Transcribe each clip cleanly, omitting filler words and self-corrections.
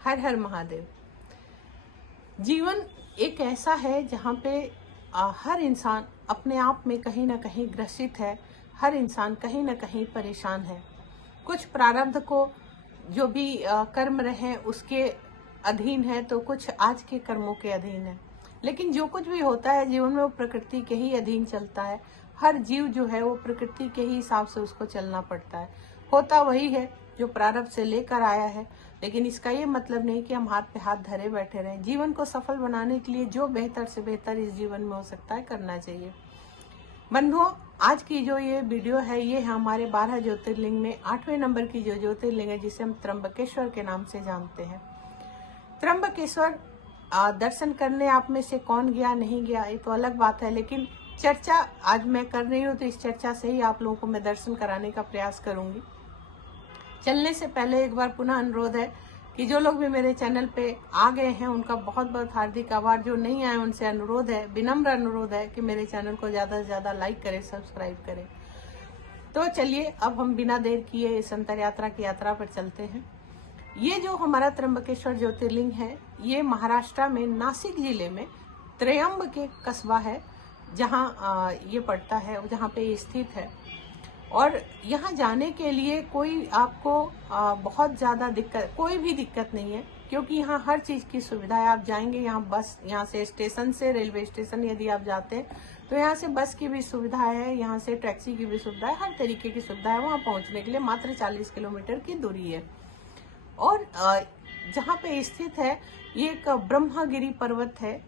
हर हर महादेव। जीवन एक ऐसा है जहाँ पे हर इंसान अपने आप में कहीं ना कहीं ग्रसित है। हर इंसान कहीं ना कहीं परेशान है। कुछ प्रारब्ध को जो भी कर्म रहे उसके अधीन है, तो कुछ आज के कर्मों के अधीन है। लेकिन जो कुछ भी होता है जीवन में वो प्रकृति के ही अधीन चलता है। हर जीव जो है वो प्रकृति के ही हिसाब से उसको चलना पड़ता है। होता वही है जो प्रारब्ध से लेकर आया है। लेकिन इसका ये मतलब नहीं कि हम हाथ पे हाथ धरे बैठे रहें। जीवन को सफल बनाने के लिए जो बेहतर से बेहतर इस जीवन में हो सकता है करना चाहिए। बंधुओं, आज की जो ये वीडियो है ये है हमारे 12 ज्योतिर्लिंग में 8वें नंबर की जो ज्योतिर्लिंग है जिसे हम त्र्यंबकेश्वर के नाम से जानते हैं। त्र्यंबकेश्वर दर्शन करने आप में से कौन गया नहीं गया ये तो अलग बात है, लेकिन चर्चा आज मैं कर रही हूँ तो इस चर्चा से ही आप लोगों को मैं दर्शन कराने का प्रयास करूंगी। चलने से पहले एक बार पुनः अनुरोध है कि जो लोग भी मेरे चैनल पे आ गए हैं उनका बहुत बहुत हार्दिक आभार। जो नहीं आए उनसे अनुरोध है, विनम्र अनुरोध है कि मेरे चैनल को ज्यादा से ज्यादा लाइक करें, सब्सक्राइब करें। तो चलिए अब हम बिना देर किए इस अंतर यात्रा की यात्रा पर चलते हैं। ये जो हमारा त्र्यंबकेश्वर ज्योतिर्लिंग है ये महाराष्ट्र में नासिक जिले में त्रयंब के कस्बा है जहाँ ये पड़ता है, जहाँ पे ये स्थित है। और यहाँ जाने के लिए कोई आपको बहुत ज़्यादा कोई भी दिक्कत नहीं है, क्योंकि यहाँ हर चीज़ की सुविधा है। आप जाएंगे यहाँ बस, यहाँ से स्टेशन से रेलवे स्टेशन यदि आप जाते हैं तो यहाँ से बस की भी सुविधा है, यहाँ से टैक्सी की भी सुविधा है, हर तरीके की सुविधा है। वहाँ पहुँचने के लिए मात्र 40 किलोमीटर की दूरी है। और जहाँ पे स्थित है ये एक ब्रह्मगिरी पर्वत है,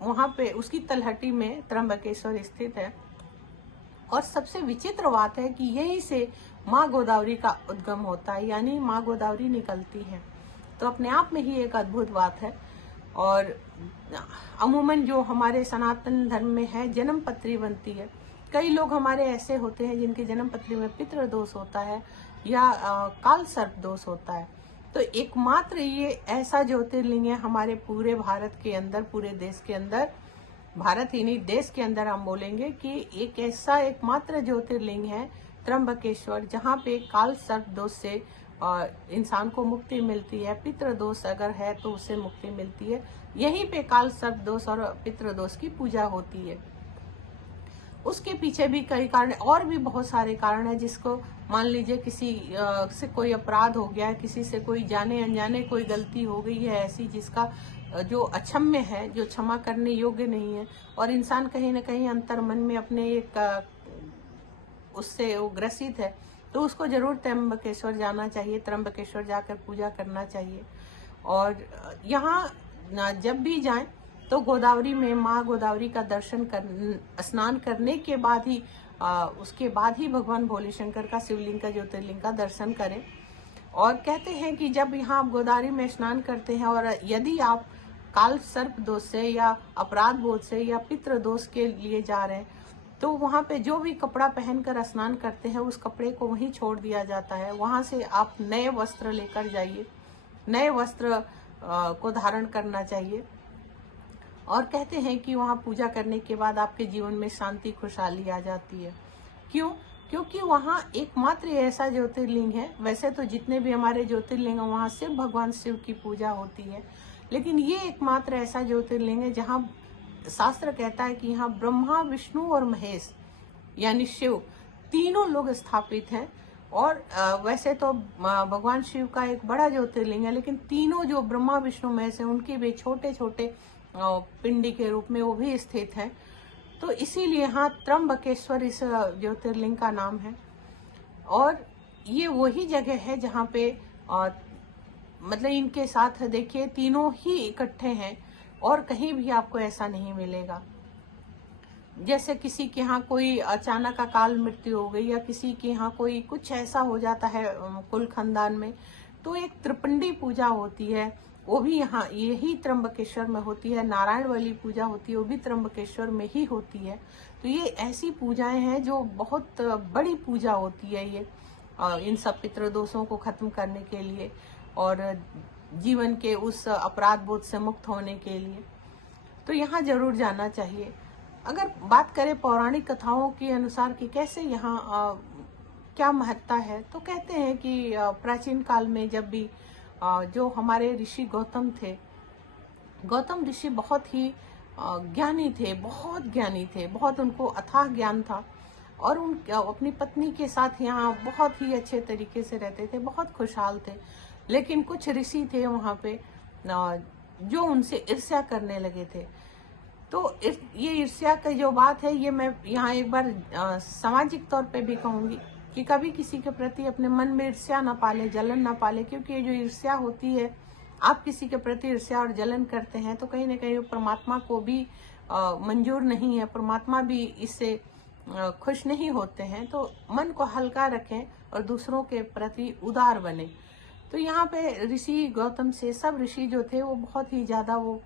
वहाँ पे उसकी तलहटी में त्र्यंबकेश्वर स्थित है। और सबसे विचित्र बात है कि यहीं से माँ गोदावरी का उद्गम होता है, यानी माँ गोदावरी निकलती है। तो अपने आप में ही एक अद्भुत बात है। और अमूमन जो हमारे सनातन धर्म में है जन्म पत्री बनती है। कई लोग हमारे ऐसे होते हैं जिनकी जन्म पत्री में पितृ दोष होता है या काल सर्प दोष होता है। तो एकमात्र ये ऐसा ज्योतिर्लिंग है हमारे पूरे भारत के अंदर, पूरे देश के अंदर, भारत ही नहीं देश के अंदर हम बोलेंगे कि एक ऐसा एकमात्र ज्योतिर्लिंग है त्र्यंबकेश्वर जहाँ पे काल सर्प दोष से इंसान को मुक्ति मिलती है। पितृ दोष अगर है तो उससे मुक्ति मिलती है। यहीं पे काल सर्प दोष और पितृ दोष की पूजा होती है। उसके पीछे भी कई कारण और भी बहुत सारे कारण है। जिसको मान लीजिए किसी से कोई अपराध हो गया है, किसी से कोई जाने अनजाने कोई गलती हो गई है ऐसी जिसका जो अक्षम्य है, जो क्षमा करने योग्य नहीं है, और इंसान कहीं ना कहीं अंतर मन में अपने एक उससे वो ग्रसित है, तो उसको जरूर त्र्यंबकेश्वर जाना चाहिए, त्र्यंबकेश्वर जाकर पूजा करना चाहिए। और यहाँ जब भी जाएं तो गोदावरी में माँ गोदावरी का दर्शन स्नान करने के बाद ही उसके बाद ही भगवान भोले शंकर का शिवलिंग का ज्योतिर्लिंग का दर्शन करें। और कहते हैं कि जब यहाँ आप गोदावरी में स्नान करते हैं और यदि आप काल सर्प दोष से या अपराध बोध से या पितृ दोष के लिए जा रहे हैं तो वहाँ पे जो भी कपड़ा पहनकर स्नान करते हैं उस कपड़े को वहीं छोड़ दिया जाता है। वहाँ से आप नए वस्त्र लेकर जाइए, नए वस्त्र को धारण करना चाहिए। और कहते हैं कि वहाँ पूजा करने के बाद आपके जीवन में शांति खुशहाली आ जाती है। क्यों? क्योंकि वहाँ एकमात्र ऐसा ज्योतिर्लिंग है। वैसे तो जितने भी हमारे ज्योतिर्लिंग हैं वहाँ सिर्फ भगवान शिव की पूजा होती है, लेकिन ये एकमात्र ऐसा ज्योतिर्लिंग है जहाँ शास्त्र कहता है कि यहाँ ब्रह्मा, विष्णु और महेश यानी शिव तीनों लोग स्थापित हैं। और वैसे तो भगवान शिव का एक बड़ा ज्योतिर्लिंग है, लेकिन तीनों जो ब्रह्मा, विष्णु, महेश है उनके भी छोटे छोटे पिंडी के रूप में वो भी स्थित है। तो इसीलिए यहाँ त्र्यंबकेश्वर इस ज्योतिर्लिंग का नाम है। और ये वही जगह है जहाँ पे मतलब इनके साथ देखिए तीनों ही इकट्ठे हैं और कहीं भी आपको ऐसा नहीं मिलेगा। जैसे किसी के यहाँ कोई अचानक अकाल मृत्यु हो गई या किसी के यहाँ कोई कुछ ऐसा हो जाता है कुल खानदान में, तो एक त्रिपिंडी पूजा होती है, वो भी यहाँ यही त्र्यंबकेश्वर में होती है। नारायण वाली पूजा होती है, वो भी त्र्यंबकेश्वर में ही होती है। तो ये ऐसी पूजाएं हैं जो बहुत बड़ी पूजा होती है ये इन सब पितृदोषों को खत्म करने के लिए और जीवन के उस अपराध बोध से मुक्त होने के लिए। तो यहाँ जरूर जाना चाहिए। अगर बात करें पौराणिक कथाओं के अनुसार कि कैसे यहाँ क्या महत्ता है, तो कहते हैं कि प्राचीन काल में जब भी जो हमारे ऋषि गौतम थे, गौतम ऋषि बहुत ही ज्ञानी थे, बहुत ज्ञानी थे, बहुत उनको अथाह ज्ञान था और उन अपनी पत्नी के साथ यहाँ बहुत ही अच्छे तरीके से रहते थे, बहुत खुशहाल थे। लेकिन कुछ ऋषि थे वहाँ पे जो उनसे ईर्ष्या करने लगे थे। तो ये ईर्ष्या की जो बात है, ये मैं यहाँ एक बार सामाजिक तौर पे भी कहूँगी कि कभी किसी के प्रति अपने मन में ईर्ष्या ना पाले, जलन ना पाले, क्योंकि ये जो ईर्ष्या होती है, आप किसी के प्रति ईर्ष्या और जलन करते हैं तो कहीं ना कहीं परमात्मा को भी मंजूर नहीं है, परमात्मा भी इससे खुश नहीं होते हैं। तो मन को हल्का रखें और दूसरों के प्रति उदार बने। तो यहाँ पे ऋषि गौतम से सब ऋषि जो थे वो बहुत ही ज्यादा वो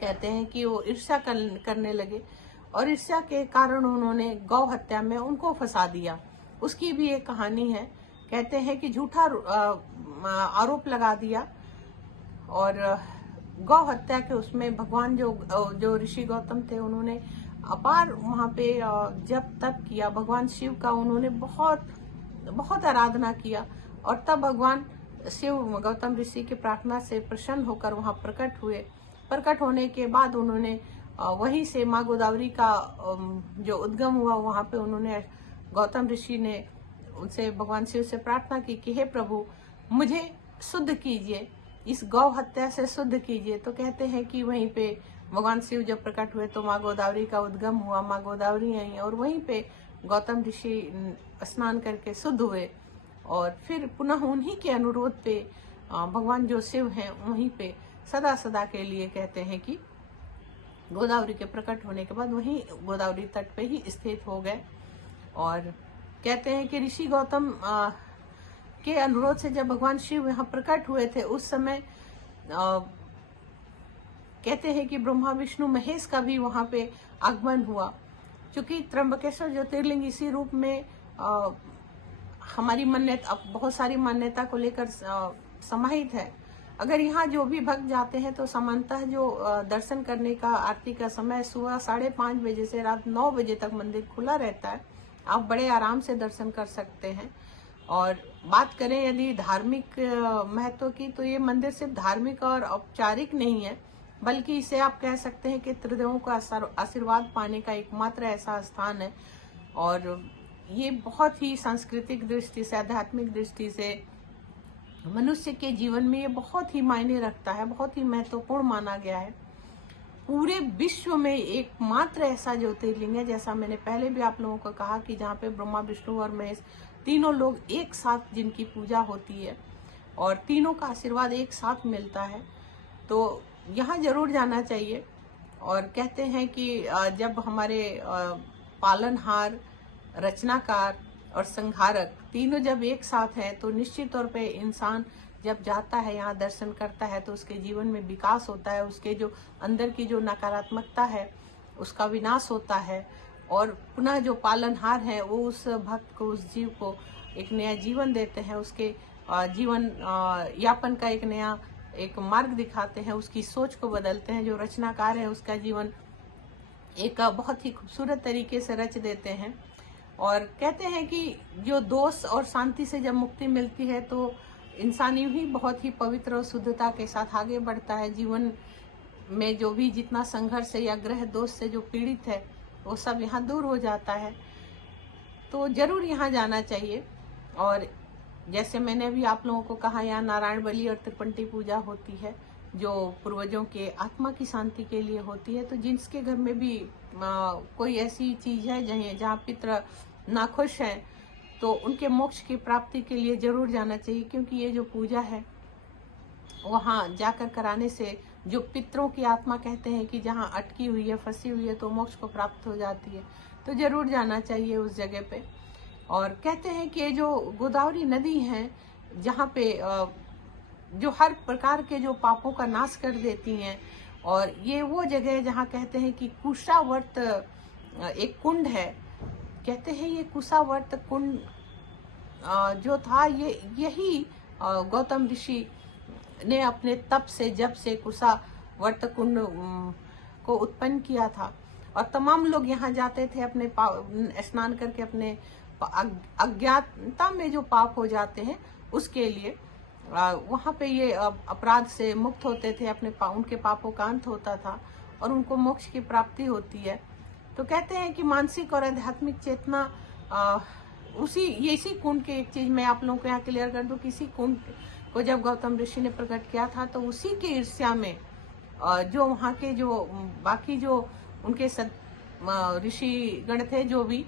कहते हैं कि वो ईर्ष्या करने लगे और ईर्ष्या के कारण उन्होंने गौ हत्या में उनको फंसा दिया। उसकी भी एक कहानी है। कहते हैं कि झूठा आरोप लगा दिया और गौ हत्या के उसमें भगवान जो ऋषि गौतम थे, उन्होंने अपार वहाँ पे जब तप किया, भगवान शिव का उन्होंने बहुत बहुत आराधना किया और तब भगवान शिव गौतम ऋषि की प्रार्थना से प्रसन्न होकर वहाँ प्रकट हुए। प्रकट होने के बाद उन्होंने वहीं से माँ गोदावरी का जो उद्गम हुआ, वहाँ पे उन्होंने गौतम ऋषि ने उनसे भगवान शिव से प्रार्थना की कि हे प्रभु, मुझे शुद्ध कीजिए, इस गौ हत्या से शुद्ध कीजिए। तो कहते हैं कि वहीं पे भगवान शिव जब प्रकट हुए तो माँ गोदावरी का उद्गम हुआ, माँ गोदावरी आई और वहीं पे गौतम ऋषि स्नान करके शुद्ध हुए और फिर पुनः उन्हीं के अनुरोध पे भगवान जो शिव हैं वहीं पे सदा सदा के लिए कहते हैं कि गोदावरी के प्रकट होने के बाद वहीं गोदावरी तट पे ही स्थित हो गए। और कहते हैं कि ऋषि गौतम के अनुरोध से जब भगवान शिव यहाँ प्रकट हुए थे, उस समय कहते हैं कि ब्रह्मा विष्णु महेश का भी वहाँ पे आगमन हुआ। क्योंकि त्र्यंबकेश्वर ज्योतिर्लिंग इसी रूप में हमारी मान्यता, बहुत सारी मान्यता को लेकर समाहित है। अगर यहाँ जो भी भक्त जाते हैं तो सामान्यतः जो दर्शन करने का आरती का समय सुबह 5:30 बजे से रात 9 बजे तक मंदिर खुला रहता है। आप बड़े आराम से दर्शन कर सकते हैं। और बात करें यदि धार्मिक महत्व की, तो ये मंदिर सिर्फ धार्मिक और औपचारिक नहीं है, बल्कि इसे आप कह सकते हैं कि त्रिदेवों का आशीर्वाद पाने का एकमात्र ऐसा स्थान है। और ये बहुत ही सांस्कृतिक दृष्टि से, आध्यात्मिक दृष्टि से मनुष्य के जीवन में ये बहुत ही मायने रखता है, बहुत ही महत्वपूर्ण माना गया है। पूरे विश्व में एकमात्र ऐसा ज्योतिर्लिंग है, जैसा मैंने पहले भी आप लोगों को कहा, कि जहाँ पे ब्रह्मा विष्णु और महेश तीनों लोग एक साथ जिनकी पूजा होती है और तीनों का आशीर्वाद एक साथ मिलता है। तो यहाँ जरूर जाना चाहिए। और कहते हैं कि जब हमारे पालनहार, रचनाकार और संहारक तीनों जब एक साथ हैं, तो निश्चित तौर पे इंसान जब जाता है, यहाँ दर्शन करता है, तो उसके जीवन में विकास होता है, उसके जो अंदर की जो नकारात्मकता है उसका विनाश होता है और पुनः जो पालनहार है वो उस भक्त को, उस जीव को एक नया जीवन देते हैं, उसके जीवन यापन का एक मार्ग दिखाते हैं, उसकी सोच को बदलते हैं। जो रचनाकार है उसका जीवन एक बहुत ही खूबसूरत तरीके से रच देते हैं। और कहते हैं कि जो दोष और शांति से जब मुक्ति मिलती है तो इंसान यूं ही बहुत ही पवित्र और शुद्धता के साथ आगे बढ़ता है। जीवन में जो भी जितना संघर्ष है या ग्रह दोष से जो पीड़ित है वो सब यहाँ दूर हो जाता है। तो जरूर यहाँ जाना चाहिए। और जैसे मैंने भी आप लोगों को कहा, यहाँ नारायण बलि और त्रिपंटी पूजा होती है जो पूर्वजों के आत्मा की शांति के लिए होती है। तो जिसके घर में भी कोई ऐसी चीज है जहाँ पितर नाखुश हैं, तो उनके मोक्ष की प्राप्ति के लिए जरूर जाना चाहिए। क्योंकि ये जो पूजा है वहाँ जाकर कराने से जो पितरों की आत्मा कहते हैं कि जहाँ अटकी हुई है, फंसी हुई है, तो मोक्ष को प्राप्त हो जाती है। तो जरूर जाना चाहिए उस जगह पे। और कहते हैं कि जो गोदावरी नदी है, जहाँ पे जो हर प्रकार के जो पापों का नाश कर देती हैं, और ये वो जगह है जहाँ कहते हैं कि कुशावर्त एक कुंड है। कहते हैं ये कुशावर्त कुंड जो था, यही गौतम ऋषि ने अपने तप से, जब से कुशावर्त कुंड को उत्पन्न किया था। और तमाम लोग यहाँ जाते थे अपने स्नान करके अपने अज्ञातता में जो पाप हो जाते हैं उसके लिए। वहाँ पे ये अपराध से मुक्त होते थे, उनके पापों का अंत होता था और उनको मोक्ष की प्राप्ति होती है। तो कहते हैं कि मानसिक और आध्यात्मिक चेतना इसी कुंड के, एक चीज मैं आप लोगों को यहाँ क्लियर कर दूं, किसी कुंड को जब गौतम ऋषि ने प्रकट किया था तो उसी के ईर्ष्या में जो वहाँ के जो बाकी जो उनके ऋषि गण थे, जो भी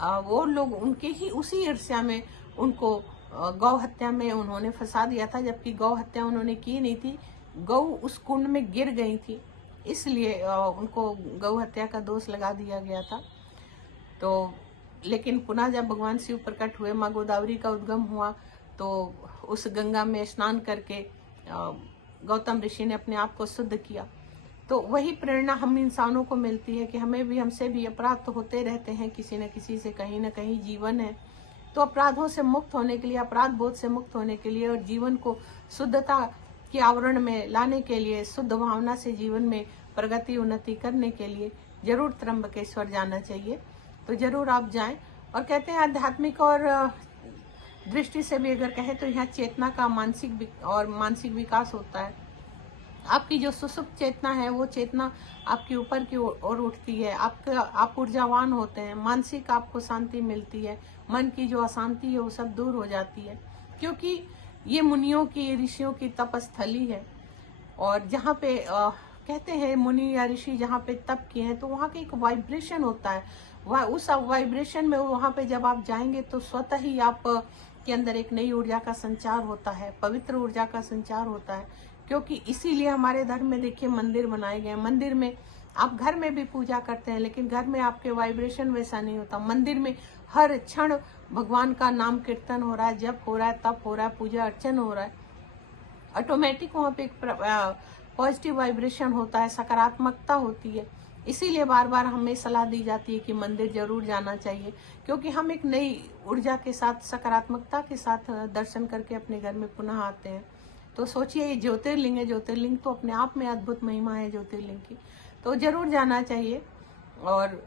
वो लोग उनके ही उसी ईर्ष्या में उनको गौ हत्या में उन्होंने फंसा दिया था, जबकि गौ हत्या उन्होंने की नहीं थी, गौ उस कुंड में गिर गई थी, इसलिए उनको गौ हत्या का दोष लगा दिया गया था। तो लेकिन पुनः जब भगवान शिव प्रकट हुए, माँ गोदावरी का उद्गम हुआ, तो उस गंगा में स्नान करके गौतम ऋषि ने अपने आप को शुद्ध किया। तो वही प्रेरणा हम इंसानों को मिलती है कि हमसे भी अपराध तो होते रहते हैं, किसी न किसी से कहीं न कहीं जीवन है। तो अपराधों से मुक्त होने के लिए, अपराध बोध से मुक्त होने के लिए और जीवन को शुद्धता के आवरण में लाने के लिए, शुद्ध भावना से जीवन में प्रगति उन्नति करने के लिए जरूर त्र्यंबकेश्वर जाना चाहिए। तो जरूर आप जाएं। और कहते हैं आध्यात्मिक और दृष्टि से भी अगर कहें तो यहाँ चेतना का मानसिक विकास होता है। आपकी जो सुसुप्त चेतना है, वो चेतना आपकी ऊपर की ओर उठती है, आप ऊर्जावान होते हैं, मानसिक आपको शांति मिलती है, मन की जो अशांति है वो सब दूर हो जाती है, क्योंकि ये मुनियों की, ऋषियों की तपस्थली है। और जहाँ पे कहते हैं मुनि या ऋषि जहाँ पे तप किए हैं, तो वहाँ का एक वाइब्रेशन होता है, वह उस वाइब्रेशन में वहाँ पे जब आप जाएंगे तो स्वतः ही आप के अंदर एक नई ऊर्जा का संचार होता है, पवित्र ऊर्जा का संचार होता है। क्योंकि इसीलिए हमारे धर्म में देखिए मंदिर बनाए गए। मंदिर में आप घर में भी पूजा करते हैं, लेकिन घर में आपके वाइब्रेशन वैसा नहीं होता। मंदिर में हर क्षण भगवान का नाम कीर्तन हो रहा है, जप हो रहा है, तप हो रहा है, पूजा अर्चन हो रहा है, ऑटोमेटिक वहाँ पे एक पॉजिटिव वाइब्रेशन होता है, सकारात्मकता होती है। इसीलिए बार बार हमें सलाह दी जाती है कि मंदिर जरूर जाना चाहिए, क्योंकि हम एक नई ऊर्जा के साथ, सकारात्मकता के साथ दर्शन करके अपने घर में पुनः आते हैं। तो सोचिए, ये ज्योतिर्लिंग है, ज्योतिर्लिंग तो अपने आप में अद्भुत महिमा है ज्योतिर्लिंग की, तो जरूर जाना चाहिए। और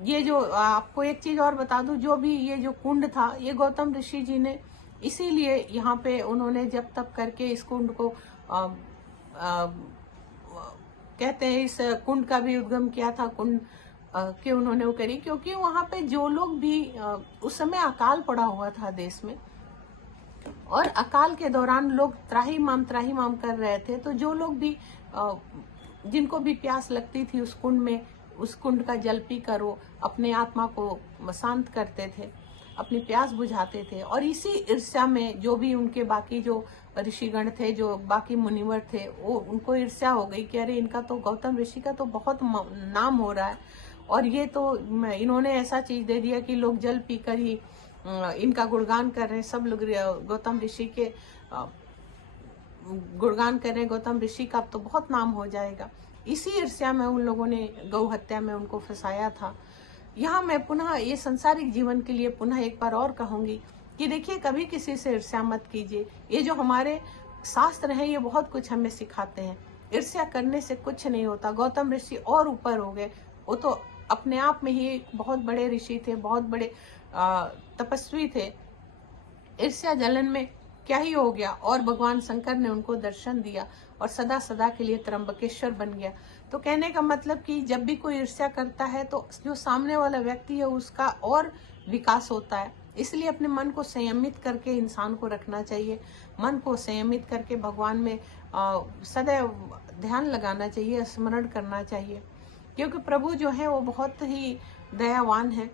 ये जो आपको एक चीज और बता दूं, जो भी ये जो कुंड था, ये गौतम ऋषि जी ने इसीलिए यहाँ पे उन्होंने जब तप करके इस कुंड को कहते हैं इस कुंड का भी उद्गम किया था, कुंड के उन्होंने वो करी, क्योंकि वहां पे जो लोग भी उस समय अकाल पड़ा हुआ था देश में, और अकाल के दौरान लोग त्राहिमाम कर रहे थे। तो जो लोग भी जिनको भी प्यास लगती थी उस कुंड में, उस कुंड का जल पी कर वो अपने आत्मा को शांत करते थे, अपनी प्यास बुझाते थे। और इसी ईर्ष्या में जो भी उनके बाकी जो ऋषिगण थे, जो बाकी मुनिवर थे, वो उनको ईर्ष्या हो गई कि अरे इनका तो, गौतम ऋषि का तो बहुत नाम हो रहा है, और ये तो इन्होंने ऐसा चीज दे दिया कि लोग जल पीकर ही इनका गुणगान कर रहे हैं। सब लोग गौतम ऋषि के गुणगान कर रहे हैं, गौतम ऋषि का तो बहुत नाम हो जाएगा। इसी ईर्ष्या में उन लोगों ने गौ हत्या में उनको फंसाया था। यहाँ मैं पुनः ये संसारिक जीवन के लिए पुनः एक बार और कहूंगी कि देखिए, कभी किसी से ईर्ष्या मत कीजिए। ये जो हमारे शास्त्र हैं, ये बहुत कुछ हमें सिखाते हैं। ईर्ष्या करने से कुछ नहीं होता। गौतम ऋषि और ऊपर हो गए, वो तो अपने आप में ही बहुत बड़े ऋषि थे, बहुत बड़े तपस्वी थे। ईर्ष्या जलन में क्या ही हो गया, और भगवान शंकर ने उनको दर्शन दिया और सदा सदा के लिए त्र्यंबकेश्वर बन गया। तो कहने का मतलब कि जब भी कोई ईर्ष्या करता है तो जो सामने वाला व्यक्ति है उसका और विकास होता है। इसलिए अपने मन को संयमित करके इंसान को रखना चाहिए, मन को संयमित करके भगवान में सदैव ध्यान लगाना चाहिए, स्मरण करना चाहिए, क्योंकि प्रभु जो है वो बहुत ही दयावान है।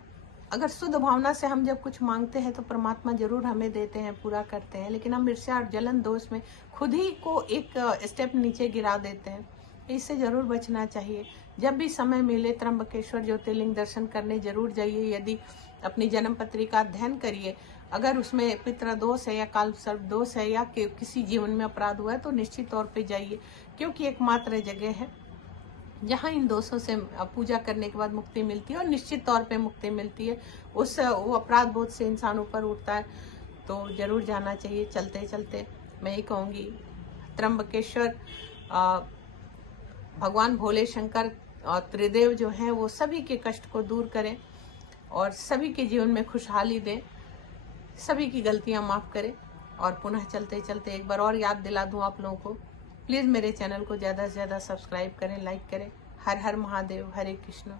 अगर शुद्ध भावना से हम जब कुछ मांगते हैं तो परमात्मा जरूर हमें देते हैं, पूरा करते हैं, लेकिन हम ईर्ष्या और जलन दोष में खुद ही को एक स्टेप नीचे गिरा देते हैं। इससे जरूर बचना चाहिए। जब भी समय मिले त्र्यंबकेश्वर ज्योतिर्लिंग दर्शन करने जरूर जाइए। यदि अपनी जन्म पत्रिका अध्ययन करिए, अगर उसमें पितृदोष है या काल सर्प दोष है या किसी जीवन में अपराध हुआ है तो निश्चित तौर पे जाइए, क्योंकि एकमात्र जगह है जहाँ इन दोषों से पूजा करने के बाद मुक्ति मिलती है, और निश्चित तौर पे मुक्ति मिलती है। वो अपराध बोध से इंसान ऊपर उठता है। तो जरूर जाना चाहिए। चलते चलते मैं ही कहूँगी, त्र्यंबकेश्वर भगवान भोले शंकर और त्रिदेव जो हैं वो सभी के कष्ट को दूर करें और सभी के जीवन में खुशहाली दें। सभी की गलतियां माफ़ करे। और पुनः चलते चलते एक बार और याद दिला दूं आप लोगों को, प्लीज़ मेरे चैनल को ज़्यादा से ज़्यादा सब्सक्राइब करें, लाइक करें। हर हर महादेव, हरे कृष्ण।